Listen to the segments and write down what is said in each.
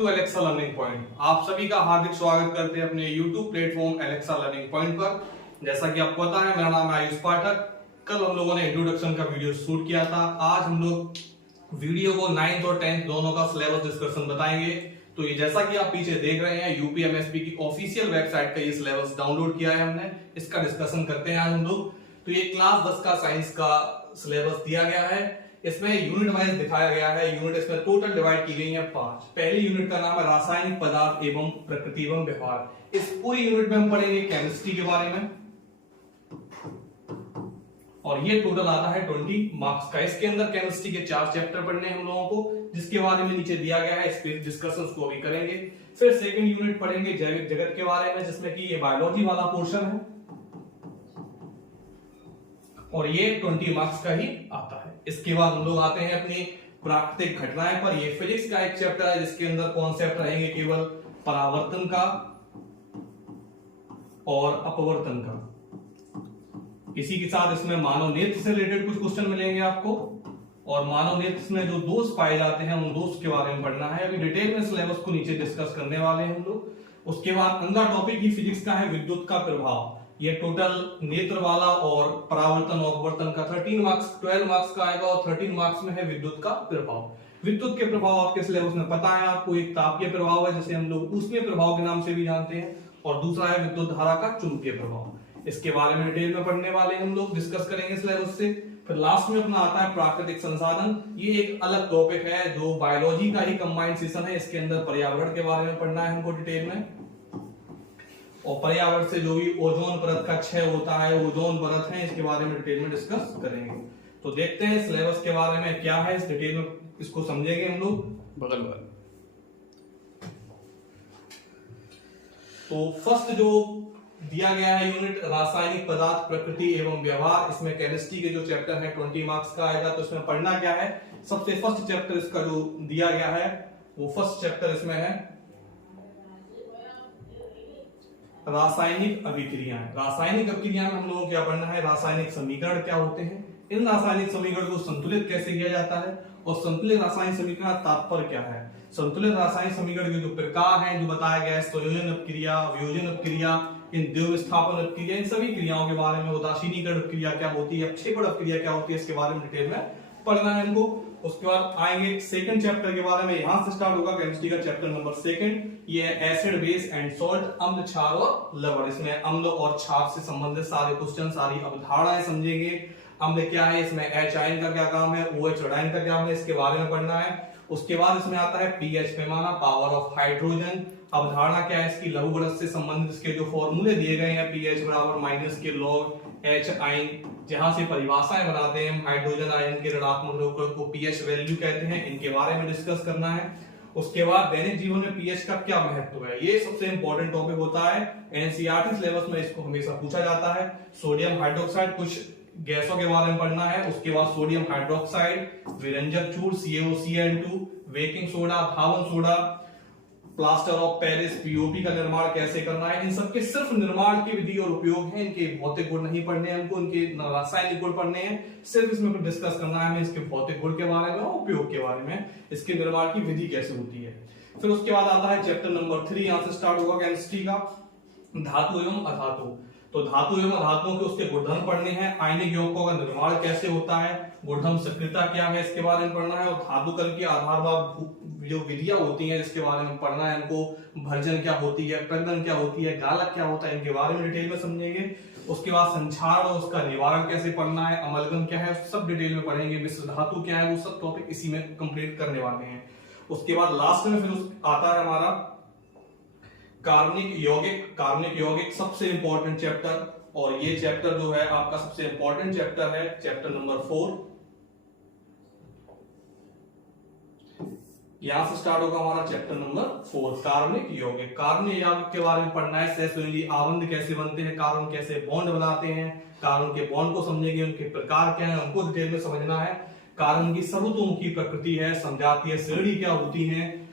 To Alexa learning point. आप सभी का हार्दिक स्वागत करते हैं अपने YouTube platform Alexa learning point पर। जैसा कि आपको पता है, मेरा नाम है आयुष पाठक। कल हम लोगों ने इंट्रोडक्शन का वीडियो शूट किया था। आज हम लोग वीडियो को 9th और 10th दोनों का सिलेबस डिस्कशन बताएंगे। तो ये जैसा कि आप पीछे देख रहे हैं, यूपीएमएसपी की ऑफिशियल वेबसाइट का ये सिलेबस डाउनलोड किया है हमने। इसका डिस्कशन करते हैं आज हम लोग। तो ये क्लास 10 का साइंस का सिलेबस दिया गया है। इसमें यूनिट वाइज दिखाया गया है। यूनिट इसमें टोटल डिवाइड की गई है 5। पहली यूनिट का नाम है रासायनिक पदार्थ एवं प्रकृति एवं व्यवहार। इस पूरी यूनिट में हम पढ़ेंगे केमिस्ट्री के बारे में, और ये टोटल आता है 20 मार्क्स का। इसके अंदर केमिस्ट्री के 4 चैप्टर पढ़ने हैं हम लोगों को, जिसके बारे में नीचे दिया गया है। इस पे डिस्कशंस को अभी करेंगे। फिर सेकंड यूनिट पढ़ेंगे जैविक जगत के बारे में, जिसमें कि ये बायोलॉजी वाला पोर्शन है, और ये 20 मार्क्स का ही आता है। इसके बाद हम लोग आते हैं अपनी प्राकृतिक घटनाएं पर। ये फिजिक्स का एक चैप्टर है, जिसके अंदर कॉन्सेप्ट रहेंगे केवल परावर्तन का और अपवर्तन का। इसी के साथ इसमें मानव नेत्र से रिलेटेड कुछ क्वेश्चन मिलेंगे आपको, और मानव नेत्र में जो दोष पाए जाते हैं उन दोष के बारे में पढ़ना है। अभी डिटेल में सिलेबस को नीचे डिस्कस करने वाले हैं हम लोग। उसके बाद अगला टॉपिक ही फिजिक्स का है, विद्युत का प्रभाव। ये टोटल नेत्र वाला और परावर्तन और अपवर्तन का 13 मार्क्स 12 मार्क्स का आएगा, और 13 मार्क्स में है विद्युत का प्रभाव। विद्युत के प्रभाव आपके सिलेबस में पता है आपको। एक तापीय प्रभाव है, जिसे हम लोग ऊष्मीय प्रभाव के नाम से भी जानते हैं, और दूसरा है विद्युत धारा का चुंबकीय प्रभाव। इसके बारे में डिटेल में पढ़ने वाले हम लोग, डिस्कस करेंगे सिलेबस से। फिर लास्ट में अपना आता है प्राकृतिक संसाधन। ये एक अलग टॉपिक है जो बायोलॉजी का ही कंबाइंड सेशन है। इसके अंदर पर्यावरण के बारे में पढ़ना है हमको डिटेल में, और पर्यावरण से जो भी ओजोन परत का क्षय होता है, ओजोन परत है, इसके बारे में डिटेल में डिस्कस करेंगे। तो देखते हैं सिलेबस के बारे में क्या है, इस डिटेल में इसको समझेंगे हम लोग बगल बगल। तो फर्स्ट जो दिया गया है यूनिट, रासायनिक पदार्थ प्रकृति एवं व्यवहार। इसमें केमिस्ट्री के जो चैप्टर है 20 मार्क्स का आएगा। तो इसमें पढ़ना क्या है, सबसे फर्स्ट चैप्टर इसका जो दिया गया है, वो फर्स्ट चैप्टर इसमें है रासायनिक अभिक्रियाएं। रासायनिक अभिक्रिया में हम लोगों को क्या पढ़ना है, रासायनिक समीकरण क्या होते हैं, इन रासायनिक समीकरण को संतुलित कैसे किया जाता है, और संतुलित रासायनिक समीकरण का तात्पर्य क्या है। संतुलित रासायनिक समीकरण के जो प्रकार हैं जो बताया गया है, संयोजन अपक्रिया, वियोजन अपक्रिया, इन द्विविस्थापन अपक्रिया, इन सभी क्रियाओं के बारे में, उदासीनीकरण अपक्रिया क्या होती है, अपक्षेपण अपक्रिया क्या होती है, इसके बारे में डिटेल में पढ़ना है इनको। उसके बाद आएंगे सेकंड चैप्टर के बारे में। यहां से स्टार्ट होगा केमिस्ट्री का चैप्टर नंबर 2। ये एसिड बेस एंड सॉल्ट, अम्ल क्षार और लवण। इसमें अम्ल और क्षार से संबंधित सारे क्वेश्चन, सारी अवधारणाएं समझेंगे। अम्ल क्या है, इसमें H आयन का क्या काम है, OH आयन का क्या काम है, इसके बारे में पढ़ना है। उसके बाद इसमें आता है pH पैमाना, पावर ऑफ हाइड्रोजन। अवधारणा क्या है इसकी, लघु बढ़त से संबंधित इसके जो फॉर्मूले दिए गए हैं, pH बराबर माइनस के log H आयन, जहां से परिभाषाएं बनाते हैं हम हाइड्रोजन आयन के ऋणात्मक ध्रुवक को pH वैल्यू कहते हैं, इनके बारे में डिस्कस करना है। उसके बाद दैनिक जीवन में pH का क्या महत्व है, ये सबसे इंपॉर्टेंट टॉपिक होता है। एनसीईआरटी सिलेबस में इसको हमेशा पूछा जाता है। सोडियम हाइड्रोक्साइड, कुछ गैसों के बारे में पढ़ना है। उसके बाद सोडियम हाइड्रोक्साइड, विरंजक चूर्ण CaOCl2, baking soda, Dhawan soda, plaster of Paris, POP का निर्माण कैसे करना है। इन सबके सिर्फ निर्माण की विधि और उपयोग है, इनके भौतिक गुण नहीं पढ़ने हैं हमको, इनके रासायनिक गुण पढ़ने हैं। सिर्फ इसमें डिस्कस करना है हमें इसके भौतिक गुण के बारे में और उपयोग के बारे में, इसके निर्माण की विधि कैसे होती है। फिर उसके बाद आता है चैप्टर नंबर 3। यहां से स्टार्ट होगा केमिस्ट्री का, धातु एवं अधातु। तो धातु एवं अधातुओं के उसके गुणधर्म पढ़ने हैं। आयनिक यौगिकों का निर्माण कैसे होता है, गुणधर्म सक्रियता क्या है, इसके बारे में पढ़ना है। और धातु कल की आधारभूत जो विधियां होती हैं, इसके बारे में पढ़ना है हमको। भर्जन क्या होती है, प्रगलन क्या होती है, गालक क्या होता है, इनके बारे में डिटेल में समझेंगे। उसके बाद संक्षारण और उसका निवारण कैसे पढ़ना है, अमलगम क्या है, सब डिटेल में पढ़ेंगे। मिश्र धातु क्या है, वो सब टॉपिक इसी में कंप्लीट करने वाले हैं। उसके बाद लास्ट में फिर आता है हमारा कार्बनिक यौगिक। कार्बनिक यौगिक सबसे इंपॉर्टेंट चैप्टर, और ये चैप्टर जो है आपका सबसे इंपॉर्टेंट चैप्टर है, चैप्टर नंबर 4। यहां से स्टार्ट होगा हमारा चैप्टर नंबर 4, कार्बनिक यौगिक। कार्बनिक यौगिक के बारे में पढ़ना है। सहसंयोजी आबंध कैसे बनते हैं, कार्बन कैसे बॉन्ड बनाते हैं, कार्बन के बॉन्ड को समझेंगे, उनके प्रकार क्या है, उनको डिटेल में समझना है। कार्बन की सर्वतोमुखी प्रकृति है, समजातीय श्रेणी क्या होती है,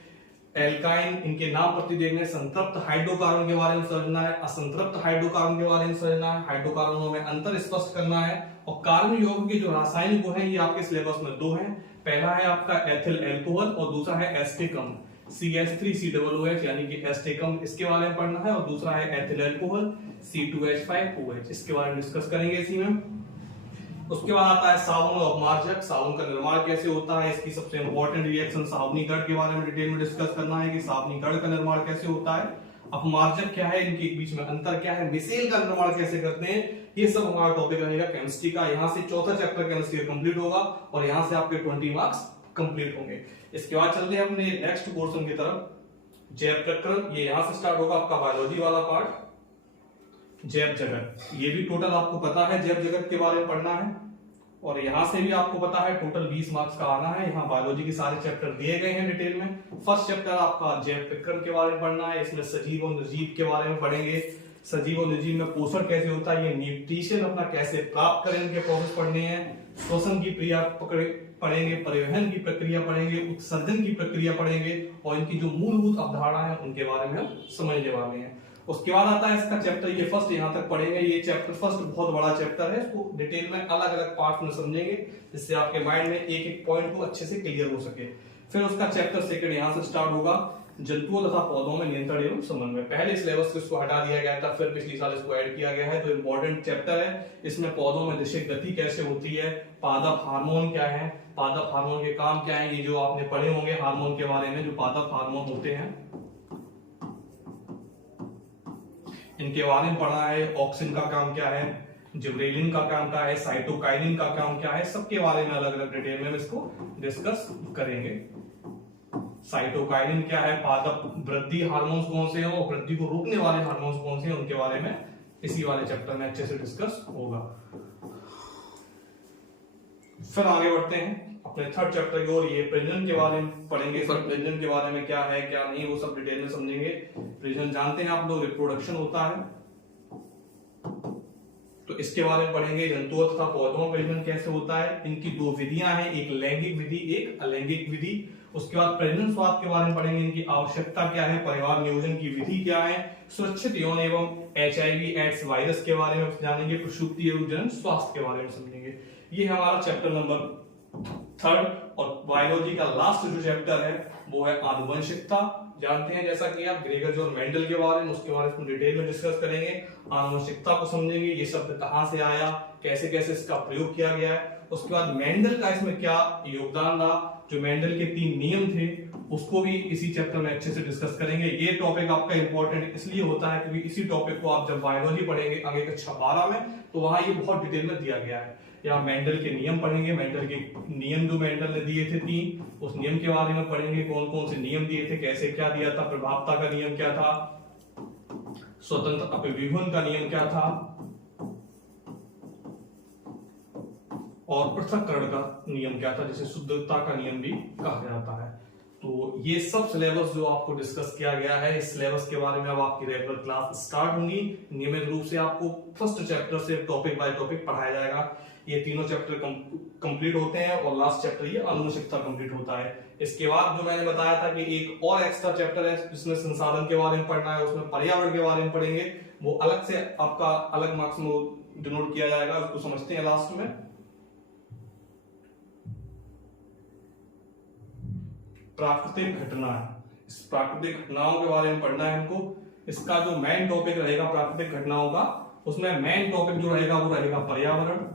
एल्काइन, इनके नाम प्रति देखने, संतृप्त हाइड्रोकार्बन के बारे में समझना है, असंतृप्त हाइड्रोकार्बन के बारे में समझना है, हाइड्रोकार्बनों में अंतर स्पष्ट करना है। और कार्बन यौगिक के जो रासायनिक गुण हैं, ये आपके सिलेबस में 2 हैं। पहला है आपका एथिल अल्कोहल और दूसरा है एस्टिक अम्ल। CH3COOH यानी कि एस्टेकम, इसके बारे में पढ़ना है। और दूसरा है एथिल अल्कोहल C2H5OH, इसके बारे में डिस्कस करेंगे इसी में। उसके बाद आता है साबुन और अपमार्जक। साबुन का निर्माण कैसे होता है, इसकी सबसे इंपॉर्टेंट रिएक्शन साबुनीकरण के बारे में डिटेल में डिस्कस करना है कि साबुनीकरण का निर्माण कैसे होता है, अपमार्जक क्या है, इनके बीच में अंतर क्या है, मिसेल का निर्माण कैसे करते हैं, ये सब हमारा टॉपिक रहेगा केमिस्ट्री का। यहाँ से चौथा चैप्टर केमिस्ट्री कंप्लीट होगा और यहाँ से आपके 20 मार्क्स कंप्लीट होंगे। इसके बाद चलते हैं अपने नेक्स्ट पोर्शन की तरफ, जैव प्रकरण। ये यहाँ से स्टार्ट होगा आपका बायोलॉजी वाला पार्ट, जैव जगत। ये भी टोटल आपको पता है जैव जगत के बारे में पढ़ना है और यहां से भी आपको पता है टोटल 20 मार्क्स का आना है। यहाँ बायोलॉजी के सारे चैप्टर दिए गए हैं डिटेल में। फर्स्ट चैप्टर आपका जैव प्रकरण के बारे में पढ़ना है, इसमें सजीव और निर्जीव के बारे में पढ़ेंगे। सजीव और निर्जीव में पोषण कैसे होता है, ये न्यूट्रिशन अपना कैसे प्राप्त करें, इनके प्रोसेस पढ़ने हैं। श्वसन की क्रिया पढ़ेंगे, परिवहन की प्रक्रिया पढ़ेंगे, उत्सर्जन की प्रक्रिया पढ़ेंगे और इनकी जो मूलभूत अवधारणा है उनके बारे में हम समझने वाले हैं। उसके बाद आता है इसका चैप्टर, ये फर्स्ट यहाँ तक पढ़ेंगे। ये चैप्टर फर्स्ट बहुत बड़ा चैप्टर है, इसको डिटेल में अलग अलग पार्ट में समझेंगे जिससे आपके माइंड में एक एक पॉइंट को अच्छे से क्लियर हो सके। फिर उसका चैप्टर सेकंड यहाँ से स्टार्ट होगा, जंतुओं तथा पौधों में नियंत्रण एवं समन्वय। पहले सिलेबस को इसको हटा दिया गया था, फिर पिछली साल इसको ऐड किया गया है, तो इंपॉर्टेंट चैप्टर है। इसमें पौधों में निश्चित गति कैसे होती है, पादप हार्मोन क्या है, पादप हार्मोन के काम क्या है, ये जो आपने पढ़े होंगे हार्मोन के बारे में, जो पादप हार्मोन होते हैं इनके बारे में पढ़ना है। ऑक्सिन का काम क्या है, जिब्रेलिन का काम क्या है, साइटोकाइनिन का काम क्या है, सबके बारे में अलग अलग डिटेल में इसको डिस्कस करेंगे। साइटोकाइनिन क्या है, पादप वृद्धि हार्मोन्स कौन से हैं और वृद्धि को रोकने वाले हार्मोन्स कौन से हैं, उनके बारे में इसी वाले चैप्टर में अच्छे से डिस्कस होगा। फिर आगे बढ़ते हैं अपने थर्ड चैप्टर की ओर। ये प्रजनन के बारे में पढ़ेंगे, सर प्रजनन के बारे में क्या है क्या नहीं वो सब डिटेल में समझेंगे। प्रजनन जानते हैं आप लोग, रिप्रोडक्शन होता है, तो इसके बारे में पढ़ेंगे। जंतुओं तथा पौधों में प्रजनन कैसे होता है, इनकी दो विधियां हैं, एक लैंगिक विधि एक अलैंगिक विधि। उसके बाद प्रजनन स्वास्थ्य के बारे में पढ़ेंगे, इनकी आवश्यकता क्या है, परिवार नियोजन की विधि क्या है, सुरक्षित यौन एवं HIV एड्स वायरस के बारे में जानेंगे, प्रसूति एवं जनन स्वास्थ्य के बारे में समझेंगे। ये हमारा चैप्टर नंबर थर्ड। और बायोलॉजी का लास्ट जो चैप्टर है वो है आनुवंशिकता। जानते हैं जैसा कि आप ग्रेगर और मेंडल के बारे में, उसके बारे में डिटेल में डिस्कस करेंगे। आनुवंशिकता को समझेंगे, ये शब्द कहां से आया, कैसे कैसे इसका प्रयोग किया गया है। उसके बाद मेंडल का इसमें क्या योगदान रहा, जो मेंडल के 3 नियम थे उसको भी इसी चैप्टर में अच्छे से डिस्कस करेंगे। ये टॉपिक आपका इंपॉर्टेंट इसलिए होता है क्योंकि इसी टॉपिक को आप जब बायोलॉजी पढ़ेंगे आगे कक्षा 12 में तो वहां ये बहुत डिटेल में दिया गया है। या मेंडल के नियम पढ़ेंगे, मेंडल के नियम जो मेंडल ने दिए थे 3, उस नियम के बारे में पढ़ेंगे, कौन कौन से नियम दिए थे, कैसे क्या दिया था, प्रभावता का नियम क्या था, स्वतंत्र अपव्यूहन का नियम क्या था और पृथक्करण का नियम क्या था, जिसे शुद्धता का नियम भी कहा जाता है। तो ये सब सिलेबस जो आपको डिस्कस किया गया है, इस सिलेबस के बारे में अब आपकी रेगुलर क्लास स्टार्ट होंगी। नियमित रूप से आपको फर्स्ट चैप्टर से टॉपिक बाय टॉपिक पढ़ाया जाएगा। ये तीनों चैप्टर कंप्लीट होते हैं और लास्ट चैप्टर ये आनुवंशिकता कंप्लीट होता है। इसके बाद जो मैंने बताया था कि एक और एक्स्ट्रा चैप्टर है जिसमें संसाधन के बारे में पढ़ना है, उसमें पर्यावरण के बारे में पढ़ेंगे, वो अलग से आपका अलग मार्क्स में डिनोट किया जाएगा, उसको समझते हैं लास्ट में। प्राकृतिक घटना है, इस प्राकृतिक घटनाओं के बारे में पढ़ना है हमको। इसका जो मेन टॉपिक रहेगा प्राकृतिक घटनाओं का, उसमें मेन टॉपिक जो रहेगा वो रहेगा पर्यावरण।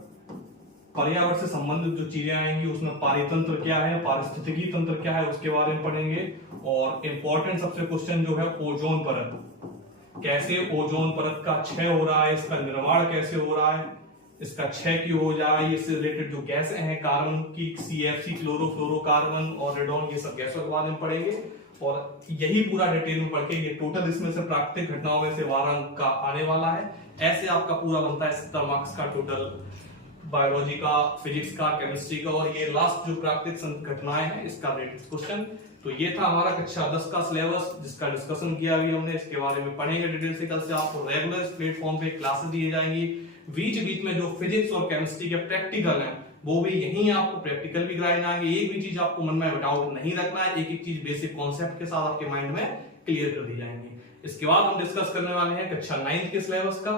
पर्यावरण से संबंधित जो चीजें आएंगी उसमें पारितंत्र क्या है, पारिस्थितिकी तंत्र क्या है, उसके बारे में पढ़ेंगे। और इंपॉर्टेंट सबसे क्वेश्चन जो है ओजोन परत, कैसे ओजोन परत का क्षय हो रहा है, इसका निर्माण कैसे हो रहा है, इसका क्षय क्यों हो जाए, इससे रिलेटेड जो गैसें हैं कार्बन की CFC क्लोरोफ्लोरोकार्बन और रेडॉन, ये सब गैसों के बारे में पढ़ेंगे। और यही पूरा डिटेल में पढ़ के ये टोटल इसमें से प्राकृतिक घटनाओं में से 12 अंक का आने वाला है। ऐसे आपका पूरा बनता है 70 मार्क्स का टोटल बायोलॉजी का, फिजिक्स का, केमिस्ट्री का। और ये लास्ट जो प्राकृतिक घटनाएं हैं इसका रिलेटेड क्वेश्चन। तो ये था हमारा कक्षा 10 का सिलेबस जिसका डिस्कशन किया अभी हमने, इसके बारे में पढ़ेंगे डिटेल से। कल से आपको रेगुलर प्लेटफॉर्म पे क्लासेस दिए जाएंगी। बीच बीच में जो फिजिक्स और केमिस्ट्री के प्रैक्टिकल हैं वो भी यहीं आपको प्रैक्टिकल भी कराए जाएंगे। एक भी चीज आपको मन में डाउट नहीं रखना है, एक एक चीज बेसिक कॉन्सेप्ट के साथ आपके माइंड में क्लियर कर दी जाएंगी। इसके बाद हम डिस्कस करने वाले हैं कक्षा 9 के सिलेबस का।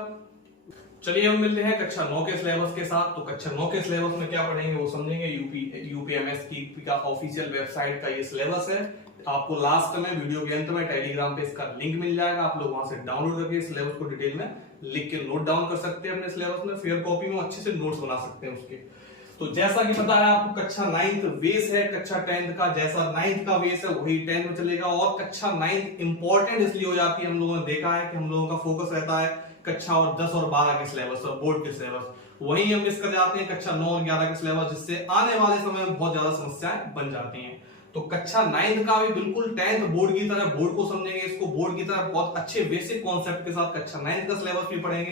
चलिए हम मिलते हैं कक्षा 9 के सिलेबस के साथ। तो कक्षा 9 के सिलेबस में क्या पढ़ेंगे वो समझेंगे। यूपीएमएस की का ऑफिशियल वेबसाइट का ये सिलेबस है। आपको लास्ट में वीडियो के अंत में टेलीग्राम पे इसका लिंक मिल जाएगा, आप लोग वहां से डाउनलोड करके सिलेबस को डिटेल में लिख के नोट डाउन कर सकते हैं अपने सिलेबस में, फेयर कॉपी में अच्छे से नोट्स बना सकते हैं उसके। तो जैसा कि पता है आपको कक्षा 9th बेस है कक्षा 10th का, जैसा 9th का बेस है वही 10th में चलेगा। और कक्षा 9th इंपॉर्टेंट इसलिए हो जाती है, हम लोगों ने देखा है कि हम लोगों का फोकस रहता है कक्षा और 10 और 12 के सिलेबस और बोर्ड के सिलेबस, वही हम मिस कर जाते हैं कक्षा 9 और 11 के सिलेबस, जिससे आने वाले समय में बहुत ज्यादा समस्याएं बन जाती हैं। तो कक्षा 9th का भी बिल्कुल 10th बोर्ड की तरह बोर्ड को समझेंगे, इसको बोर्ड की तरह बहुत अच्छे बेसिक कॉन्सेप्ट के साथ कक्षा 9th का सिलेबस भी पढ़ेंगे।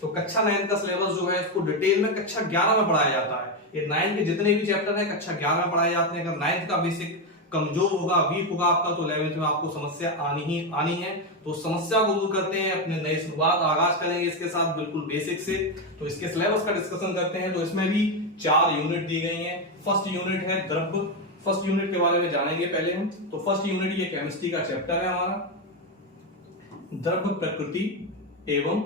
तो कक्षा 9th का सिलेबस जो है इसको डिटेल में कक्षा 11 में पढ़ाया जाता है। ये 9 के जितने भी चैप्टर है कक्षा 11 में पढ़ाए जाते हैं। अगर 9th का बेसिक कमजोर होगा, वीक होगा आपका, तो 11th में आपको समस्या आनी है। तो समस्या को दूर करते हैं, अपने नई शुरुआत आगाज करेंगे इसके साथ बिल्कुल बेसिक से। तो इसके सिलेबस का डिस्कशन करते हैं। तो इसमें भी 4 यूनिट दी गई है। फर्स्ट यूनिट है द्रव्य, फर्स्ट यूनिट के बारे में जानेंगे पहले हम। तो फर्स्ट यूनिट ये केमिस्ट्री का चैप्टर है हमारा, द्रव्य प्रकृति एवं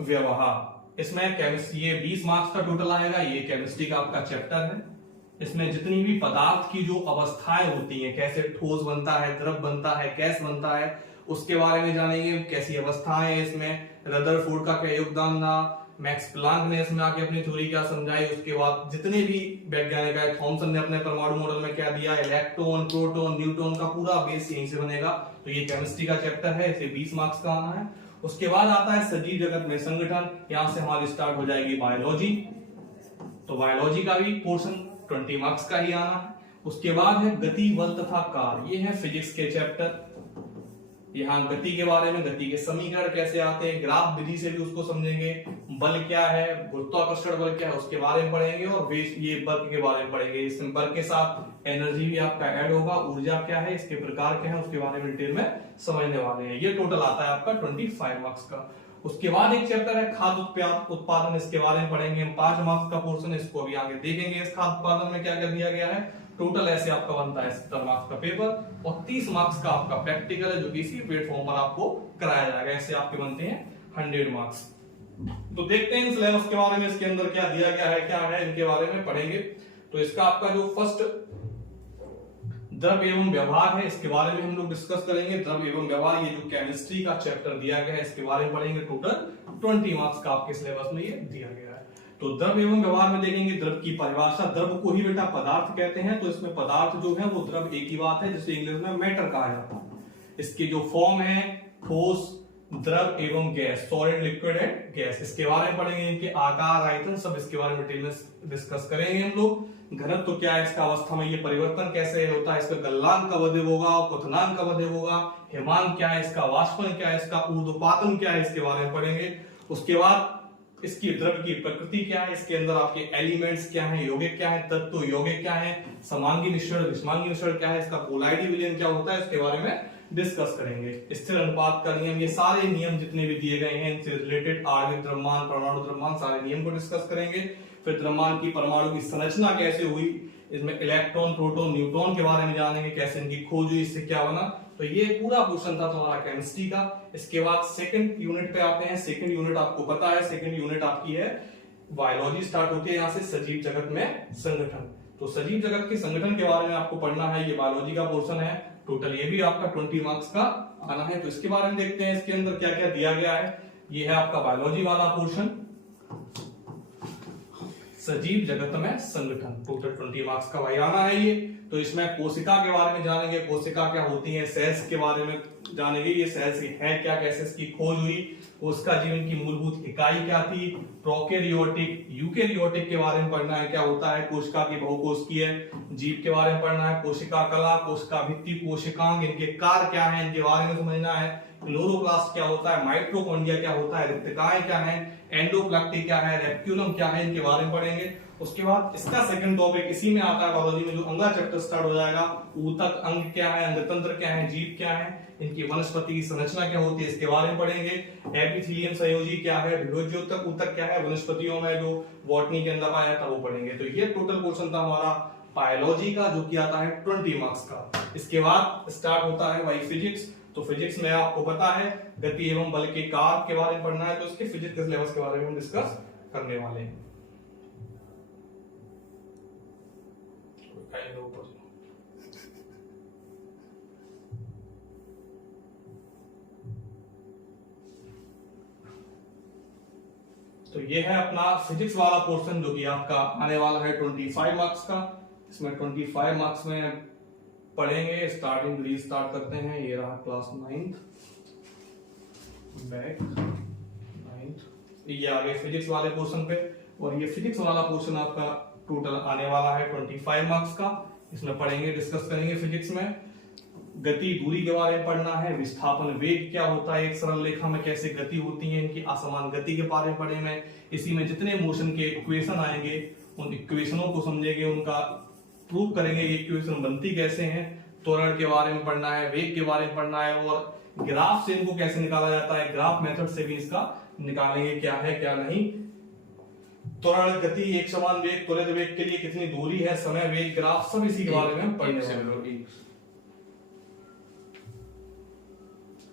व्यवहार। इसमें केमिस्ट्री ये 20 मार्क्स का टोटल आएगा, ये केमिस्ट्री का आपका चैप्टर है। इसमें जितनी भी पदार्थ की जो अवस्थाएं होती हैं, कैसे ठोस बनता है, द्रव बनता है, गैस बनता है, उसके बारे में जानेंगे। कैसी अवस्थाएं हैं इसमें, रदरफोर्ड का क्या योगदान था, मैक्स प्लांक ने इसमें आके अपनी थ्योरी क्या समझाई, उसके बाद जितने भी वैज्ञानिक है, थॉमसन ने अपने परमाणु मॉडल में क्या दिया, इलेक्ट्रॉन, प्रोटॉन, न्यूट्रॉन का पूरा बेस यहीं से बनेगा। तो ये केमिस्ट्री का चैप्टर है, इसे 20 मार्क्स का आना है। उसके बाद आता है सजीव जगत में संगठन, यहां से हमारी स्टार्ट हो जाएगी बायोलॉजी। तो बायोलॉजी का भी पोर्शन 20 मार्क्स का ही आना है। उसके बाद है गति, बल तथा कार्य, ये है फिजिक्स के चैप्टर। यहाँ गति के बारे में, गति के समीकरण कैसे आते हैं, ग्राफ विधि से भी उसको समझेंगे। बल क्या है, गुरुत्वाकर्षण बल क्या है, उसके बारे में पढ़ेंगे। और ये वर्क के बारे में पढ़ेंगे। इस वर्क के साथ एनर्जी भी आपका ऐड होगा, ऊर्जा क्या है, इसके प्रकार क्या है, उसके बारे में डिटेल में समझने वाले हैं। ये टोटल आता है आपका 25 मार्क्स का। उसके बाद एक चैप्टर है खाद्य उत्पादन, इसके बारे में पढ़ेंगे हम। 5 मार्क्स का पोर्शन, इसको अभी आगे देखेंगे। इस खाद्य उत्पादन में क्या क्या दिया गया है, टोटल ऐसे आपका बनता है 70 मार्क्स का पेपर। और 30 मार्क्स का आपका प्रैक्टिकल है, जो कि इसी प्लेटफॉर्म पर आपको कराया जाएगा। ऐसे आपके बनते हैं 100 मार्क्स। तो देखते हैं सिलेबस के बारे में, इसके अंदर क्या दिया गया है, क्या है, इनके बारे में पढ़ेंगे। तो इसका आपका जो फर्स्ट द्रव्य एवं व्यवहार है, इसके बारे में हम लोग डिस्कस करेंगे। द्रव्य एवं व्यवहार, ये जो केमिस्ट्री का चैप्टर दिया गया है, इसके बारे में पढ़ेंगे। टोटल 20 मार्क्स का आपके सिलेबस में ये दिया गया है। तो द्रव्य एवं व्यवहार में देखेंगे द्रव्य की परिभाषा। द्रव्य को ही बेटा पदार्थ कहते हैं, तो इसमें पदार्थ जो है वो द्रव्य एक ही बात है, जिसे इंग्लिश में मैटर कहा जाता है। इसके जो फॉर्म है ठोस, द्रव एवं gas, solid, liquid and gas, इसके बारे में पढ़ेंगे। इनके आकार, आयतन, सब इसके बारे में डिटेल में डिस्कस करेंगे हम लोग। घनत्व तो क्या है, इसका अवस्था में ये परिवर्तन कैसे होता है, इसका गलनांक कब अधिक होगा, क्वथनांक कब अधिक होगा, हिमांक क्या है, इसका वाष्पन क्या है, इसका ऊर्ध्वपातन क्या है, इसके बारे में पढ़ेंगे। उसके बाद इसकी द्रव्य की प्रकृति क्या है, इसके अंदर आपके एलिमेंट्स क्या हैं, यौगिक क्या है, तत्व यौगिक क्या है, समांगी मिश्रण, विषमांगी मिश्रण क्या है, इसका कोलाइडी विलयन क्या होता है, इसके बारे में डिस्कस करेंगे। स्थिर अनुपात का नियम, ये सारे नियम जितने भी दिए गए हैं इनसे रिलेटेड, आणविक द्रव्यमान, परमाणु द्रव्यमान, सारे नियम को डिस्कस करेंगे। फिर द्रव्यमान की परमाणु की संरचना कैसे हुई, इसमें इलेक्ट्रॉन, प्रोटॉन, न्यूट्रॉन के बारे में जानेंगे, कैसे इनकी खोज हुई, इससे क्या बना। तो ये पूरा पोर्शन था तुम्हारा केमिस्ट्री का। इसके बाद सेकंड यूनिट पे आते हैं। सेकंड यूनिट आपको पता है, सेकंड यूनिट आपकी है बायोलॉजी, स्टार्ट होती है यहाँ से सजीव जगत में संगठन। तो सजीव जगत के संगठन के बारे में आपको पढ़ना है, ये बायोलॉजी का पोर्शन है। टोटल ये भी आपका 20 मार्क्स का आना है। तो इसके बारे में देखते हैं, इसके अंदर क्या क्या दिया गया है। ये है आपका बायोलॉजी वाला पोर्शन, सजीव जगत में संगठन, टोटल 20 मार्क्स का भाई आना है ये। तो इसमें कोशिका के बारे में जानेंगे, कोशिका क्या होती है, सेल्स के बारे में जानेंगे, ये सेल्स है क्या, कैसे इसकी खोज हुई, उसका जीवन की मूलभूत इकाई क्या थी, प्रोकैरियोटिक, यूकैरियोटिक के बारे में पढ़ना है, क्या होता है, कोशिका की बहुकोशिकीय जीव के बारे में पढ़ना है, कोशिका कला, कोशिका भित्ति, कोशिकांग, इनके कार्य क्या है, इनके बारे में समझना है। क्लोरोप्लास्ट क्या होता है, माइटोकॉन्ड्रिया क्या होता है, रिक्तिकाएं क्या है, एंडोप्लाक्टी क्या है, रेटिकुलम क्या है, इनके बारे में पढ़ेंगे। उसके बाद इसका सेकंड टॉपिक इसी में आता है बायोलॉजी में, जो अगला चैप्टर स्टार्ट हो जाएगा, ऊतक, अंग क्या है, अंगतंत्र क्या है, जीव क्या है, इनकी वनस्पति की संरचना क्या होती है, इसके बारे में पढ़ेंगे। एपिथेलियम संयोजी क्या है, विभोज्योतक ऊतक क्या है, वनस्पतियों में जो बॉटनी के अंदर पाया था वो पढ़ेंगे। तो ये टोटल पोर्शन था हमारा बायोलॉजी का, जो कि आता है 20 मार्क्स का। इसके बाद स्टार्ट होता है भाई फिजिक्स। तो फिजिक्स में आपको पता है गति एवं बल के कार्य के बारे में पढ़ना है, तो इसके फिजिक्स के सिलेबस के बारे में हम डिस्कस करने वाले हैं। ये है अपना फिजिक्स वाला पोर्शन जो कि आपका आने वाला है 25 मार्क्स का। इसमें 25 मार्क्स में पढ़ेंगे, स्टार्टिंग रीस्टार्ट करते हैं। ये रहा क्लास 9th बैक 9th, ये आगे फिजिक्स वाले पोर्शन पे। और ये फिजिक्स वाला पोर्शन आपका टोटल आने वाला है 25 मार्क्स का। इसमें पढ़ेंगे, डिस्कस करेंगे फिजिक्स में गति दूरी के बारे में पढ़ना है, विस्थापन वेग क्या होता है, एक सरल रेखा में कैसे गति होती है, इनकी असमान गति के बारे में पढ़ेंगे। इसी में जितने मोशन के इक्वेशन आएंगे उन इक्वेशनों को समझेंगे, उनका प्रूव करेंगे ये इक्वेशन बनती कैसे हैं। त्वरण के बारे में पढ़ना है, वेग के बारे में पढ़ना है, और ग्राफ से इनको कैसे निकाला जाता है, ग्राफ मेथड से भी इसका निकालेंगे क्या है क्या नहीं। त्वरण, गति, एक समान वेग, त्वरित वेग के लिए कितनी दूरी है, समय, वेग, ग्राफ, सब इसी के बारे में पढ़ेंगे।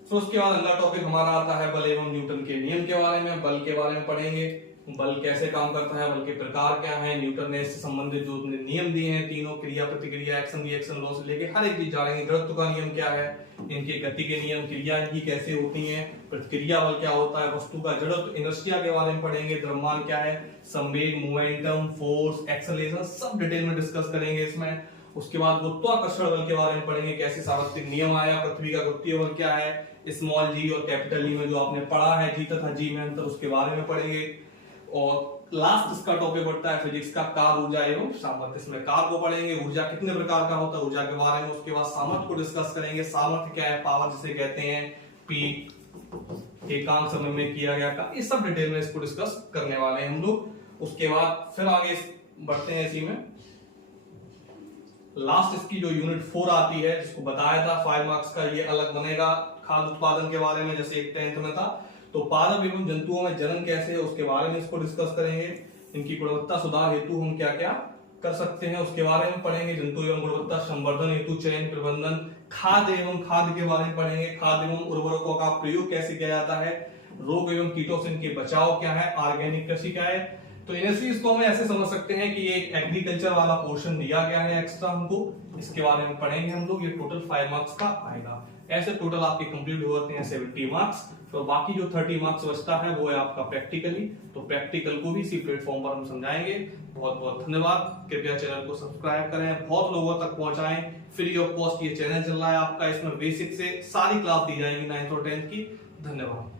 तो उसके बाद अगला टॉपिक हमारा आता है बल एवं न्यूटन के नियम के बारे में। बल के बारे में पढ़ेंगे, बल कैसे काम करता है, बल के प्रकार क्या हैं, न्यूटन ने इससे संबंधित जो नियम दिए हैं तीनों, क्रिया प्रतिक्रिया, एक्शन रिएक्शन लॉ से लेके हर एक चीज जानेंगे। जड़त्व का नियम क्या है, इनके गति के नियम, क्रिया इनकी कैसे होती है, प्रतिक्रिया बल क्या होता है, वस्तु का जड़त्व इनर्शिया के बारे में पढ़ेंगे, द्रव्यमान क्या है, संवेग, मोमेंटम, फोर्स, एक्सेलरेशन, सब डिटेल में डिस्कस करेंगे इसमें। उसके बाद गुरुत्वाकर्षण बल के बारे में पढ़ेंगे, कैसे सार्वत्रिक नियम आया, पृथ्वी का गुरुत्वीय बल क्या है, स्मॉल जी और कैपिटल ई में जो आपने पढ़ा है जी तथा जी में अंतर, उसके बारे में पढ़ेंगे। और लास्ट इसका टॉपिक बढ़ता है फिजिक्स का कार्य, ऊर्जा एवं सामर्थ्य। इसमें कार्य को पढ़ेंगे, ऊर्जा कितने प्रकार का होता है, ऊर्जा के बारे में। उसके बाद सामर्थ्य को डिस्कस करेंगे, सामर्थ्य क्या है, पावर जिसे कहते हैं, पी एकांक समय में किया गया का, इस सब डिटेल में इसको डिस्कस करने वाले हैं हम लोग। उसके बाद फिर आगे बढ़ते हैं इसी में। लास्ट इसकी जो यूनिट 4 आती है, जिसको बताया था 5 मार्क्स का, ये अलग बनेगा खाद्य उत्पादन के बारे में, जैसे एक 10th में था। तो पादप एवं जंतुओं में जनन कैसे है उसके बारे में इसको डिस्कस करेंगे। इनकी गुणवत्ता सुधार हेतु हम क्या क्या कर सकते हैं उसके बारे में पढ़ेंगे। जंतु एवं गुणवत्ता संवर्धन हेतु चयन प्रबंधन, खाद्य एवं खाद्य के बारे में पढ़ेंगे। खाद्य एवं उर्वरकों का प्रयोग कैसे किया जाता है, रोग एवं कीटों से इनके बचाव क्या है, ऑर्गेनिक कृषि क्या है। तो इसको हम ऐसे समझ सकते हैं कि ये एक एग्रीकल्चर वाला पोर्शन दिया गया है एक्स्ट्रा हमको, इसके बारे में पढ़ेंगे हम लोग। ये टोटल 5 मार्क्स का आएगा। ऐसे टोटल आपके कंप्लीट हो जाते हैं 70 मार्क्स। तो बाकी जो 30 मार्क्स बचता है वो है आपका प्रैक्टिकली। तो प्रैक्टिकल को भी इसी प्लेटफॉर्म पर हम समझाएंगे। बहुत बहुत धन्यवाद। कृपया चैनल को सब्सक्राइब करें, बहुत लोगों तक पहुंचाएं। फ्री ऑफ कॉस्ट ये चैनल चल रहा है आपका, इसमें बेसिक से सारी क्लास दी जाएगी 9th और 10th की। धन्यवाद।